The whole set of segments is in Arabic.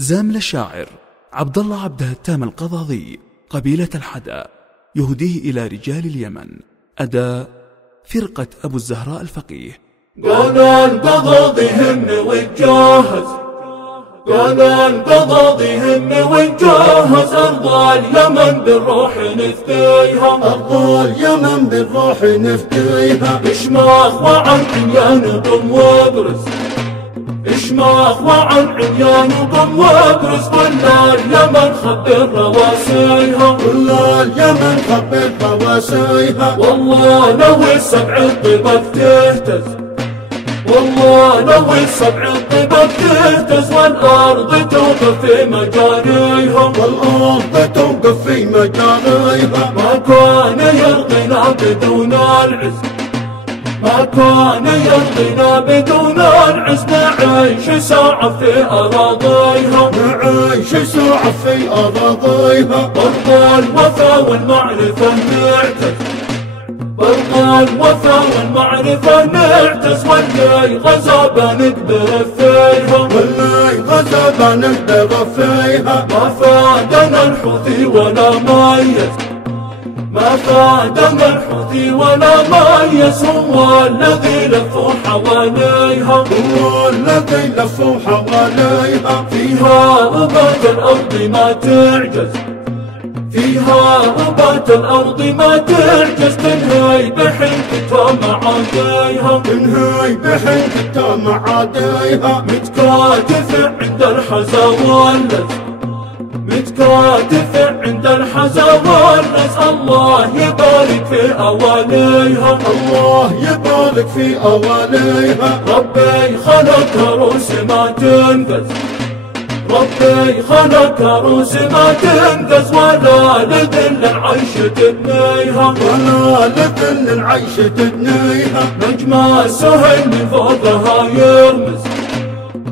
زامل الشاعر عبد الله عبد الهتام القضاضي قبيلة الحدا يهديه إلى رجال اليمن. أداء فرقة أبو الزهراء الفقيه. قالوا القضاضي هم وتجهز، قالوا القضاضي هم وتجهز، أرض اليمن بالروح نفديها، أرض اليمن بالروح نفديها. اشماخ وعن عميان قم وابرز، اشماخ وعن عميان قم وابرز، كل اليمن خبر رواسيها، كل اليمن خبر رواسيها. والله لو السبع الطبق تهتز، والله لو السبع الطبق تهتز، والأرض توقف في مجاريها، والأرض توقف في مجاريها. ما كان يرضينا بدون العز، ما كان يرضينا بدون العز، نعيش ساعة في أراضيها، نعيش ساعة في أراضيها. برضى الوفا والمعرفة نعتز، برضى الوفا والمعرفة نعتز، واللي غزا بنقدر فيها، واللي غزا بنقدر فيها. ما فادنا الحوثي ولا ميز، ما فادنا الحوثي ولا ميز، هو الذي لفوا حواليها، هو الذي لفوا حواليها. فيها أبات الأرض ما تعجز، فيها أبات الأرض ما تعجز، تنهي بحنكتها معاديها، تنهي بحنكتها معاديها. متكاتف عند الحزا واللز، متكاتف عند الحزا واللز، الله يبارك في أواليها، الله يبارك في أواليها. ربي خلق روس ما تنقز، ربي خلق روس ما تنقز، ولا لذل العيش تبنيها، ولا لذل العيش تبنيها. نجم السهل من فوقها يرمز،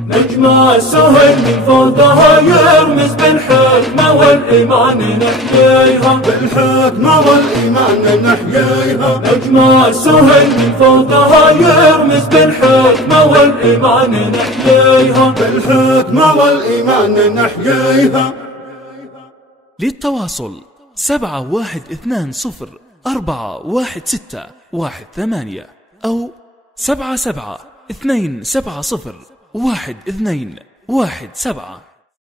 نجم السهل من فوقها يرمز، بالحكمة والإيمان نحييها، بالحكمة والإيمان نحييها. نجم السهل من فوقها يرمز، بالحكمة والإيمان نحييها، بالحكمة والإيمان نحييها. للتواصل 7120416118 أو 77 270 1217.